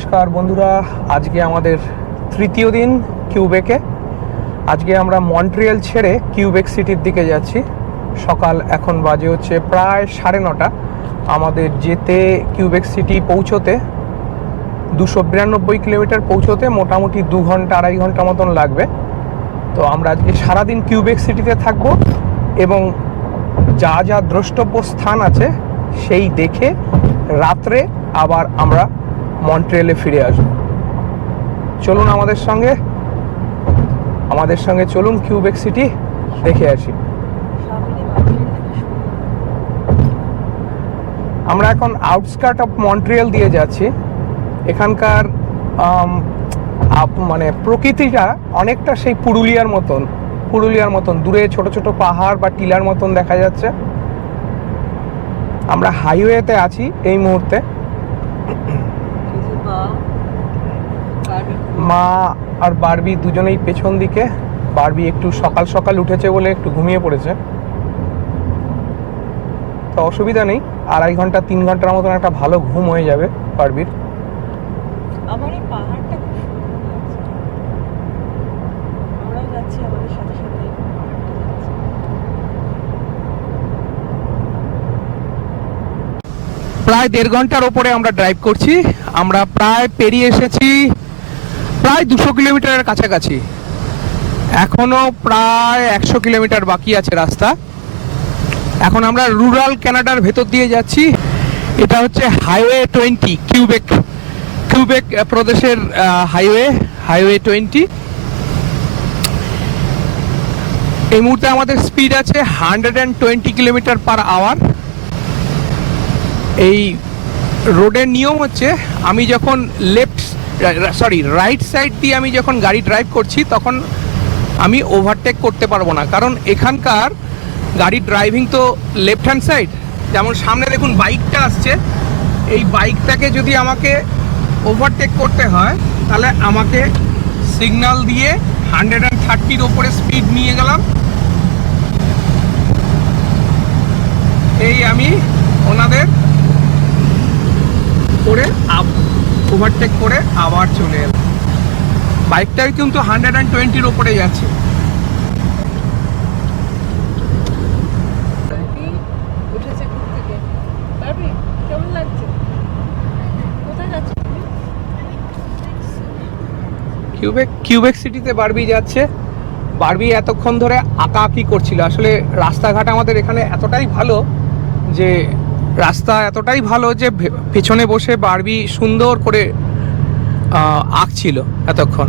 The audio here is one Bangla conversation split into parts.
নমস্কার বন্ধুরা, আজকে আমাদের তৃতীয় দিন কিউবেকে। আজকে আমরা মন্ট্রিয়াল ছেড়ে কিউবেক সিটির দিকে যাচ্ছি। সকাল এখন বাজে হচ্ছে প্রায় সাড়ে নটা। আমাদের যেতে কিউবেক সিটি পৌঁছোতে, দুশো বিরানব্বই কিলোমিটার পৌঁছোতে মোটামুটি দু ঘণ্টা, আড়াই ঘণ্টা মতন লাগবে। তো আমরা আজকে সারাদিন কিউবেক সিটিতে থাকব এবং যা যা দ্রষ্টব্য স্থান আছে, সেই দেখে রাত্রে আবার আমরা মন্ট্রিয়েলে ফিরে আসব। চলুন আমাদের সঙ্গে আমাদের সঙ্গে চলুন কিউবেক সিটি, দেখে আসি। আমরা এখন আউটস্কার্ট অফ মন্ট্রিয়াল দিয়ে যাচ্ছি। এখানকার মানে প্রকৃতিটা অনেকটা সেই পুরুলিয়ার মতন পুরুলিয়ার মতন। দূরে ছোট ছোট পাহাড় বা টিলার মতন দেখা যাচ্ছে। আমরা হাইওয়েতে আছি এই মুহূর্তে। মা আর বারবি দুজনেই পেছন দিকে। বারবি একটু সকাল সকাল উঠেছে বলে একটু ঘুমিয়ে পড়েছে। তো অসুবিধা নেই আড়াই ঘণ্টা তিন ঘণ্টার মতন একটা ভালো ঘুম হয়ে যাবে বারবির। আমার এই পাহাড়টা খুব সুন্দর লাগছে। আমরাও যাচ্ছি আমাদের সাথে সাথে এই পাহাড়টা যাচ্ছে। প্রায় দেড় ঘণ্টার ওপরে আমরা ড্রাইভ করছি। আমরা প্রায় পেরিয়ে এসেছি প্রায় দুশো কিলোমিটারের কাছাকাছি। এখনও প্রায় একশো কিলোমিটার বাকি আছে রাস্তা। এখন আমরা রুরাল কানাডার ভেতর দিয়ে যাচ্ছি। এটা হচ্ছে হাইওয়ে টোয়েন্টি, কিউবেক কিউবেক প্রদেশের হাইওয়ে হাইওয়ে টোয়েন্টি। এই মুহূর্তে আমাদের স্পিড আছে hundred and twenty kilometre per hour. এই রোডের নিয়ম হচ্ছে, আমি যখন লেফট সরি রাইট সাইড দিয়ে আমি যখন গাড়ি ড্রাইভ করছি, তখন আমি ওভারটেক করতে পারব না। কারণ এখানকার গাড়ির ড্রাইভিং তো লেফট হ্যান্ড সাইড যেমন সামনে দেখুন বাইকটা আসছে। এই বাইকটাকে যদি আমাকে ওভারটেক করতে হয়, তাহলে আমাকে সিগন্যাল দিয়ে হান্ড্রেড অ্যান্ড থার্টির ওপরে স্পিড নিয়ে গেলাম। এই আমি ওনাদের করে ওভারটেক করে আবার চলে এলাম বাইকটাই কিন্তু হান্ড্রেড অ্যান্ড টোয়েন্টির ওপরে যাচ্ছে কিউবেক কিউবেক সিটিতে বারবি যাচ্ছে। বারবি এতক্ষণ ধরে আঁকা আঁকি করছিল। আসলে রাস্তাঘাট আমাদের এখানে এতটাই ভালো যে রাস্তা এতটাই ভালো যে পেছনে বসে বারবি সুন্দর করে আঁকছিল এতক্ষণ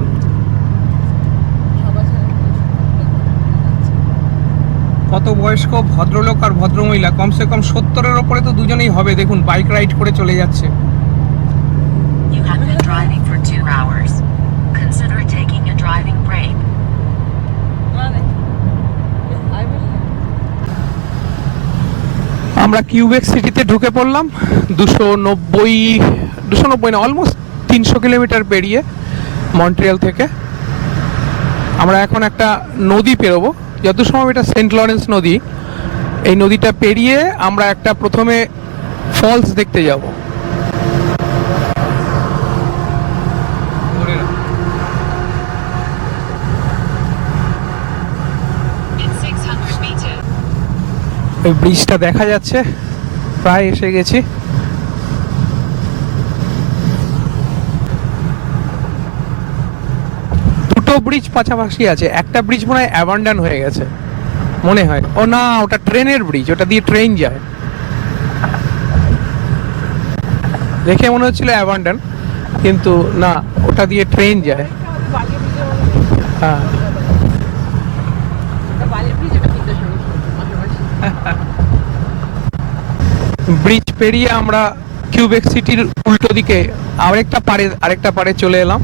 কত বয়স্ক ভদ্রলোক আর ভদ্রমহিলা, কমসে কম সত্তরের ওপরে তো দুজনেই হবে দেখুন, বাইক রাইড করে চলে যাচ্ছে You have been driving for two hours. Consider taking a driving break. আমরা কিউবেক সিটিতে ঢুকে পড়লাম। দুশো নব্বই দুশো নব্বই না অলমোস্ট তিনশো কিলোমিটার পেরিয়ে মন্ট্রিয়াল থেকে। আমরা এখন একটা নদী পেরোবো। যত সময় এটা সেন্ট লরেন্স নদী। এই নদীটা পেরিয়ে আমরা একটা প্রথমে ফলস দেখতে যাব। ওই ব্রিজটা দেখা যাচ্ছে। প্রায় এসে গেছি। দুটো ব্রিজ পাশাপাশি আছে। একটা ব্রিজ মনে হয় অ্যাবান্ডান হয়ে গেছে। মনে হয়। ও না, ওটা ট্রেনের ব্রিজ। ওটা দিয়ে ট্রেন যায়। দেখে মনে হচ্ছিল অ্যাবান্ডান কিন্তু না, ওটা দিয়ে ট্রেন যায়। হ্যাঁ একটা বালি ব্রিজ এটা তিনটে সমস্যা পাশাপাশি ব্রিজ পেরিয়ে আমরা কিউবেক সিটির উল্টো দিকে আরেকটা পারে আরেকটা পারে চলে এলাম।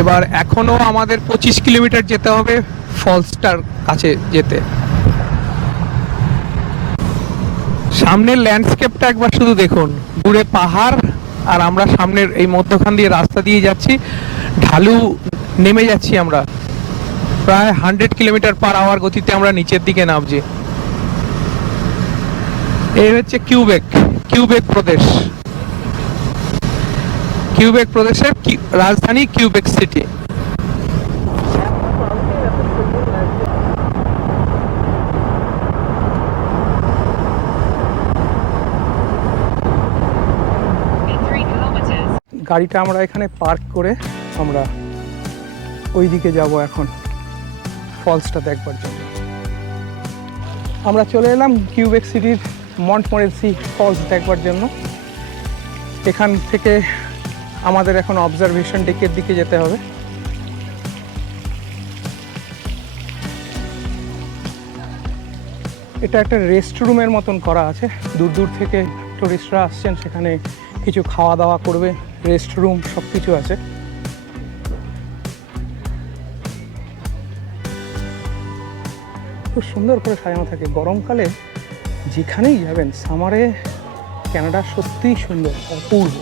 এবার এখনও আমাদের পঁচিশ কিলোমিটার যেতে হবে ফলসটার কাছে যেতে। সামনের ল্যান্ডস্কেপটা একবার শুধু দেখুন। দূরে পাহাড় আর আমরা সামনের এই মধ্যখান দিয়ে রাস্তা দিয়ে যাচ্ছি। ঢালু নেমে যাচ্ছি আমরা। প্রায় হান্ড্রেড কিলোমিটার পার আওয়ার গতিতে আমরা নিচের দিকে নামছি। এই হচ্ছে কিউবেক কিউবেক প্রদেশ। কিউবেক প্রদেশের রাজধানী কিউবেক সিটি। গাড়িটা আমরা এখানে পার্ক করে আমরা ওইদিকে যাব এখন, ফলসটা দেখবার জন্য। আমরা চলে এলাম কিউবেক সিটির মন্টমরেসি ফলস দেখবার জন্য। এখান থেকে আমাদের এখন অবজারভেশন ডেকের দিকে যেতে হবে। এটা একটা রেস্ট রুমের মতন করা আছে। দূর দূর থেকে টুরিস্টরা আসছেন, সেখানে কিছু খাওয়া দাওয়া করবে রেস্ট রুম সব কিছু আছে। খুব সুন্দর করে সাজানো থাকে। গরমকালে যেখানেই যাবেন সামারে ক্যানাডা সত্যিই সুন্দর, অপূর্ব।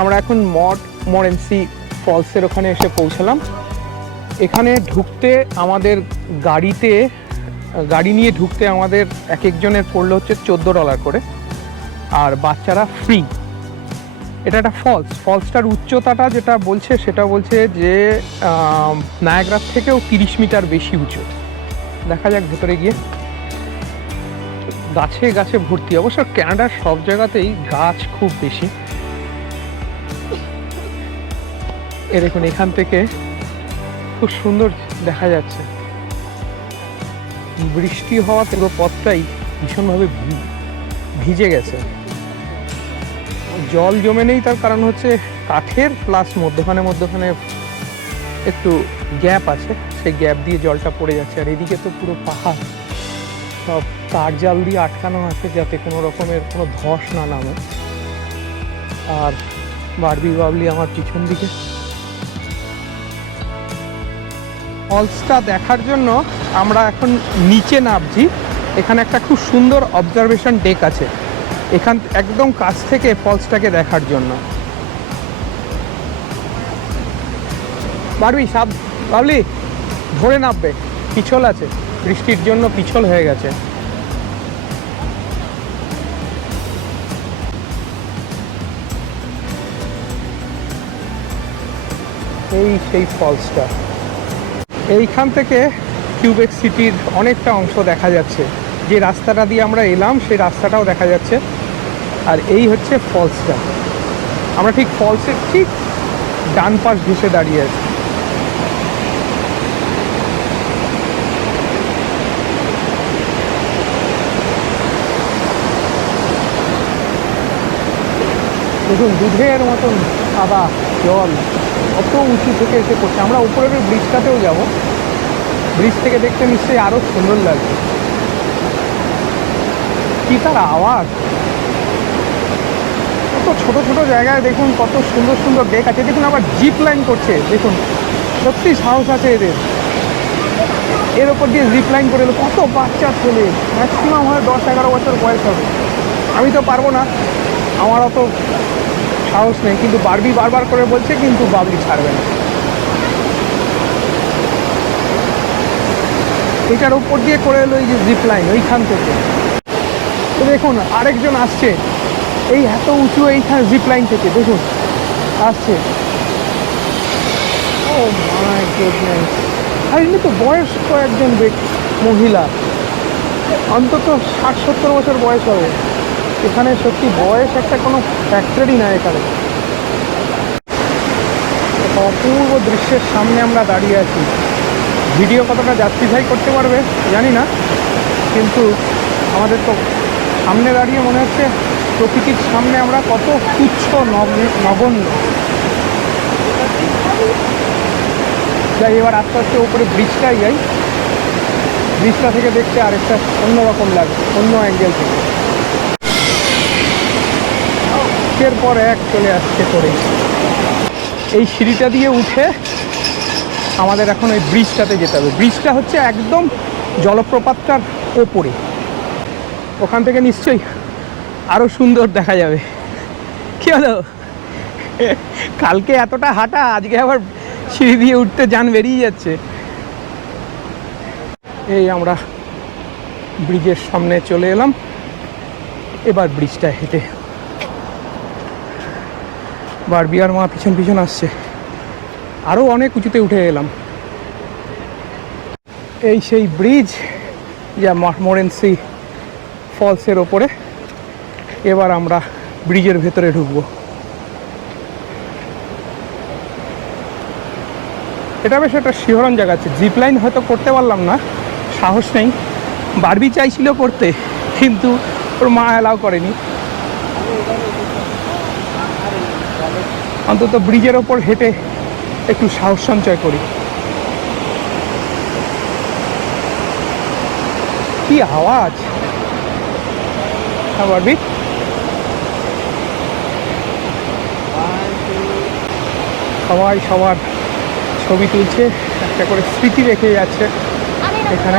আমরা এখন মড মরেন্সি ফলসের ওখানে এসে পৌঁছালাম। এখানে ঢুকতে আমাদের গাড়িতে, গাড়ি নিয়ে ঢুকতে আমাদের এক একজনের পড়ল হচ্ছে চোদ্দ ডলার করে। আর বাচ্চারা ফ্রি এটা একটা ফলস ফলসটার উচ্চতাটা যেটা বলছে, সেটা বলছে যে নায়াগ্রার থেকেও তিরিশ মিটার বেশি উঁচু। দেখা যাক ভেতরে গিয়ে। গাছে গাছে ভর্তি। অবশ্য ক্যানাডার সব জায়গাতেই গাছ খুব বেশি। এ দেখুন, এখান থেকে খুব সুন্দর দেখা যাচ্ছে। বৃষ্টি হওয়া পুরো পথটাই ভীষণভাবে ভিজে গেছে। জল জমে নেই, তার কারণ হচ্ছে কাঠের প্লাস মধ্যখানে মধ্যখানে একটু গ্যাপ আছে। সেই গ্যাপ দিয়ে জলটা পড়ে যাচ্ছে। আর এদিকে তো পুরো পাহাড়। সব তার জাল দিয়ে আটকানো আছে যাতে কোনো রকমের কোনো ধস না নামে। আর বারবি বাবলি আমার পিছন দিকে। ফলসটা দেখার জন্য আমরা এখন নিচে নামছি। এখানে একটা খুব সুন্দর অবজারভেশন ডেক আছে। এখান একদম কাছ থেকে ফলসটাকে দেখার জন্য। বারবি, সাব বাবলি ধরে নামবে। পিছল আছে। বৃষ্টির জন্য পিছল হয়ে গেছে। এই সেই ফলসটা। এইখান থেকে কিউবেক সিটির অনেকটা অংশ দেখা যাচ্ছে। যে রাস্তাটা দিয়ে আমরা এলাম, সেই রাস্তাটাও দেখা যাচ্ছে। আর এই হচ্ছে ফলসটা। আমরা ঠিক ফলসের ঠিক ডান পাশ ঘুষে দাঁড়িয়ে আছি। দেখুন, দুধের মতন সাদা জল কত উঁচু থেকে এসে পড়ছে। আমরা উপরের ব্রিজটাতেও যাব। ব্রিজ থেকে দেখতে নিশ্চয়ই আরও সুন্দর লাগবে। কি তার আওয়াজ? কত ছোট ছোট জায়গায় দেখুন, কত সুন্দর সুন্দর ডেক আছে। দেখুন, আবার জিপ লাইন করছে। দেখুন, সত্যি সাহস আছে এদের। এর ওপর দিয়ে জিপ লাইন করে কত বাচ্চা ছেলে। ম্যাক্সিমাম হয় দশ এগারো বছর বয়স হবে। আমি তো পারব না। আমার অত সাহস নেই, কিন্তু বারবি বারবার করে বলছে, কিন্তু বাবলি ছাড়বে না। এটার উপর দিয়ে করে এলো এই যে জিপ লাইন ওইখান থেকে। তো দেখুন, আরেকজন আসছে, এই এত উঁচু এইখানে জিপ লাইন থেকে, দেখুন, আসছে। ও মাই গুডনেস আর এমনি তো বয়স্ক একজন মহিলা। অন্তত ষাট সত্তর বছর বয়স হবে। এখানে সত্যি বয়স একটা কোনো ফ্যাক্টরি না এখানে। অপূর্ব দৃশ্যের সামনে আমরা দাঁড়িয়ে আছি। ভিডিও কতটা জাস্টিফাই করতে পারবে জানি না, কিন্তু আমাদের তো সামনে দাঁড়িয়ে মনে হচ্ছে প্রকৃতির সামনে আমরা কত তুচ্ছ নগ- নগণ্য। যাই, এবার আস্তে আস্তে উপরে ব্রিজটাই যাই। ব্রিজটা থেকে দেখতে আরেকটা অন্যরকম লাগে, অন্য অ্যাঙ্গেল থেকে। একের পর এক চলে আসছে করে। এই সিঁড়িটা দিয়ে উঠে আমাদের এখন ওই ব্রিজটাতে যেতে হবে। ব্রিজটা হচ্ছে একদম জলপ্রপাতটার ওপরে। ওখান থেকে নিশ্চয়ই আরও সুন্দর দেখা যাবে। কি হলো? কালকে এতটা হাঁটা, আজকে আবার সিঁড়ি দিয়ে উঠতে যান বেরিয়ে যাচ্ছে। এই আমরা ব্রিজের সামনে চলে এলাম। এবার ব্রিজটা হেঁটে বারবি আর মা পিছন পিছন আসছে। আরও অনেক উঁচুতে উঠে এলাম। এই সেই ব্রিজ যা মোরেন্সি ফলসের ওপরে, এবার আমরা ব্রিজের ভেতরে ঢুকবো। এটা বেশ একটা শিহরণ জায়গা আছে। জিপ লাইন হয়তো করতে পারলাম না, সাহস নেই। বারবি চাইছিল করতে, কিন্তু ওর মা অ্যালাউ করেনি। অন্তত ব্রিজের ওপর হেঁটে একটু সাহস সঞ্চয় করি। কি আওয়াজ? হ্যাঁ বারবি সবাই সবার ছবি তুলছে একটা করে স্মৃতি রেখে যাচ্ছে এখানে।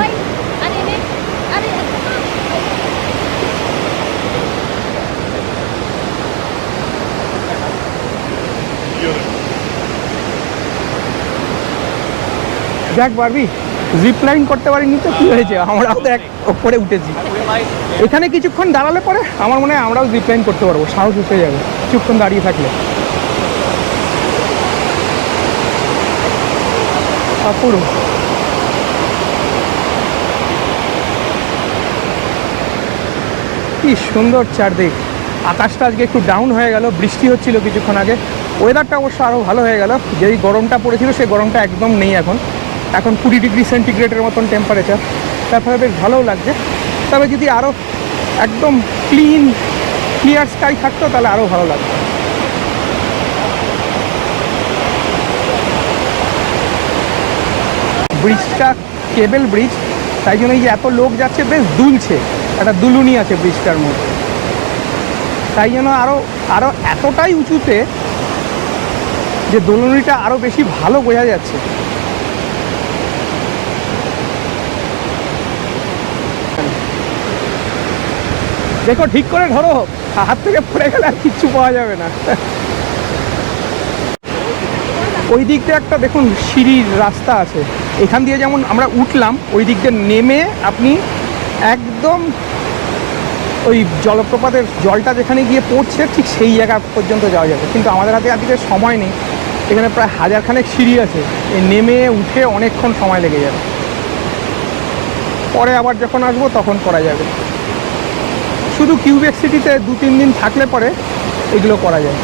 দেখ পারবি? জিপ লাইন করতে পারিনি তো, কি হয়েছে? আমরাও তো এক ওপরে উঠেছি। এখানে কিছুক্ষণ দাঁড়ালে পরে আমার মনে হয় আমরাও জিপ লাইন করতে পারব, সাহস উঠে যাবে, কিছুক্ষণ দাঁড়িয়ে থাকলে। অপূর্ব কি সুন্দর চারদিক। আকাশটা আজকে একটু ডাউন হয়ে গেল, বৃষ্টি হচ্ছিল কিছুক্ষণ আগে। ওয়েদারটা অবশ্য আরও ভালো হয়ে গেল। যেই গরমটা পড়েছিল, সেই গরমটা একদম নেই এখন। এখন কুড়ি ডিগ্রি সেন্টিগ্রেডের মতন টেম্পারেচার তারপরে বেশ ভালোও লাগছে। তবে যদি আরও একদম ক্লিন ক্লিয়ার স্কাই থাকতো, তাহলে আরও ভালো লাগতো। ব্রিজটা কেবল ব্রিজ, তাই জন্য এই যে এত লোক যাচ্ছে, বেশ দুলছে। একটা দুলুনি আছে ব্রিজটার মধ্যে। তাই জন্য আরও আরও এতটাই উঁচুতে যে দোলনিটা আরও বেশি ভালো বোঝা যাচ্ছে। দেখো, ঠিক করে ধরো। হাত থেকে পড়ে গেলে আর কিচ্ছু পাওয়া যাবে না। ওই দিক দিয়ে একটা দেখুন, সিঁড়ির রাস্তা আছে। এখান দিয়ে যেমন আমরা উঠলাম, ওই দিক দিয়ে নেমে আপনি একদম ওই জলপ্রপাতের জলটা যেখানে গিয়ে পড়ছে, ঠিক সেই জায়গা পর্যন্ত যাওয়া যাবে। কিন্তু আমাদের হাতে আজকে সময় নেই। এখানে প্রায় হাজারখানেক সিঁড়ি আছে। এই নেমে উঠে অনেকক্ষণ সময় লেগে যাবে। পরে আবার যখন আসব তখন করা যাবে। শুধু কিউবেক সিটিতে দু তিন দিন থাকলে পরে এগুলো করা যায়।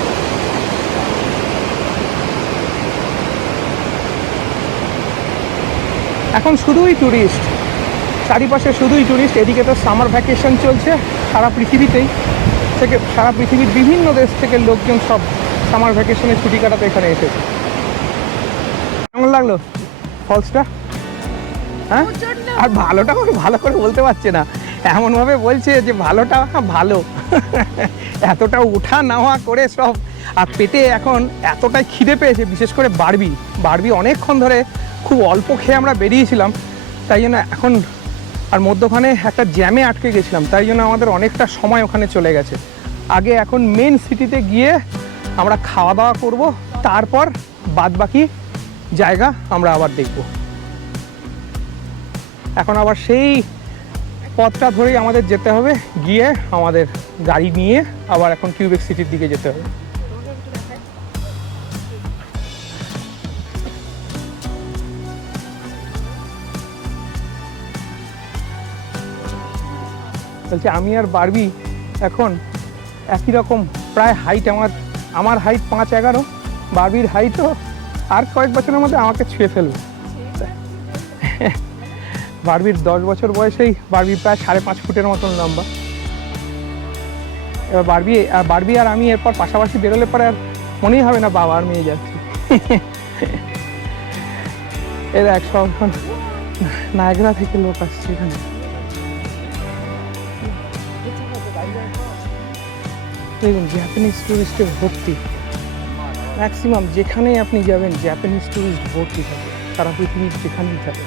এখন শুধুই ট্যুরিস্ট চারিপাশে শুধুই ট্যুরিস্ট এদিকে তো সামার ভ্যাকেশন চলছে সারা পৃথিবীতেই। থেকে সারা পৃথিবীর বিভিন্ন দেশ থেকে লোকজন সব সামার ভ্যাকেশনে ছুটি কাটাতে এখানে এসেছে কেমন লাগল? ফলসটা হ্যাঁ? আর ভালোটা ভালো করে বলতে পারছে না। এমনভাবে বলছে যে ভালোটা ভালো। এতটা উঠা নাওয়া করে সব। আর পেটে এখন এতটাই খিদে পেয়েছে, বিশেষ করে বারবি। বারবি অনেকক্ষণ ধরে খুব অল্প খেয়ে আমরা বেরিয়েছিলাম, তাই জন্য এখন আর মধ্যখানে একটা জ্যামে আটকে গেছিলাম, তাই জন্য আমাদের অনেকটা সময় ওখানে চলে গেছে। আগে এখন মেন সিটিতে গিয়ে আমরা খাওয়া দাওয়া করব, তারপর বাদবাকি জায়গা আমরা আবার দেখব। এখন আবার সেই পথটা ধরেই আমাদের যেতে হবে। গিয়ে আমাদের গাড়ি নিয়ে আবার এখন কিউবেক সিটির দিকে যেতে হবে। বলছে, আমি আর বারবি এখন একই রকম, প্রায় হাইট আমার আমার হাইট পাঁচ এগারো, বারবির হাইটও আর কয়েক বছরের মধ্যে আমাকে ছুঁয়ে ফেলবে। বারবির দশ বছর বয়সেই বারবি প্রায় সাড়ে পাঁচ ফুটের মতন লম্বা। এবার বারবি আর বারবি আর আমি এরপর পাশাপাশি বেরোলে পরে আর মনেই হবে না বাবা আর মেয়ে যাচ্ছি। এর এক সব নায়গ্রা থেকে লোক আসছে এখানে। দেখুন জাপানিজ টুরিস্টের ভর্তি। ম্যাক্সিমাম যেখানেই আপনি যাবেন জাপানিজ টুরিস্ট ভর্তি থাকে। সারা পৃথিবীর যেখানেই থাকে।